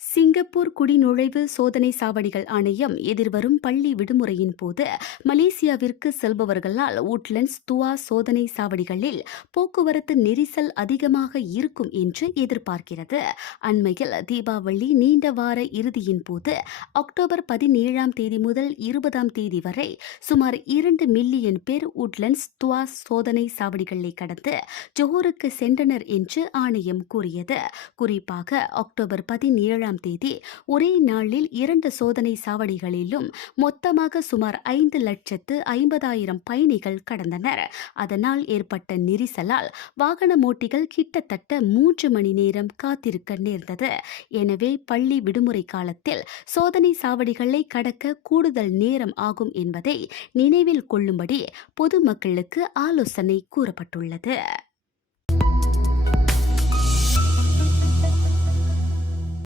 Singapore குடிநுழைவு சோதனை சாவடிகள் ஆணையம் எதிர்வரும் பள்ளி விடுமுறையின் போது மலேசியாவிற்கு செல்பவர்களால் உட்லண்ட்ஸ் துவா சோதனை சாவடிகளில் போக்குவரத்து நெரிசல் அதிகமாக இருக்கும் என்று எதிர்பார்க்கிறது. அண்மையில் தீபாவளி நீண்ட வார இறுதியின் போது அக்டோபர் 17ஆம் தேதி முதல் 20ஆம் தேதி வரை சுமார் 2 மில்லியன் பேர் உட்லண்ட்ஸ் துவா சோதனை சாவடிகளை கடந்து ஜோஹருக்கு சென்றனர் என்று ஆணையம் கூறியது. குறிப்பாக அக்டோபர் 17ஆம் தேதி ஒரே நாளில் 2 சோதனை சாவடிகளிலும் மொத்தமாக சுமார் 5,50,000 பயணிகள் கடந்தனர். அதனால் ஏற்பட்ட நெரிசலால் வாகன ஓட்டிகள் கிட்டத்தட்ட 3 மணி நேரம் காத்திருக்க நேர்ந்தது. எனவே பள்ளி விடுமுறை காலத்தில் சோதனை சாவடிகளை கடக்க கூடுதல் நேரம் ஆகும் என்பதை நினைவில் கொள்ளும்படி பொதுமக்களுக்கு ஆலோசனை கூறப்பட்டுள்ளது.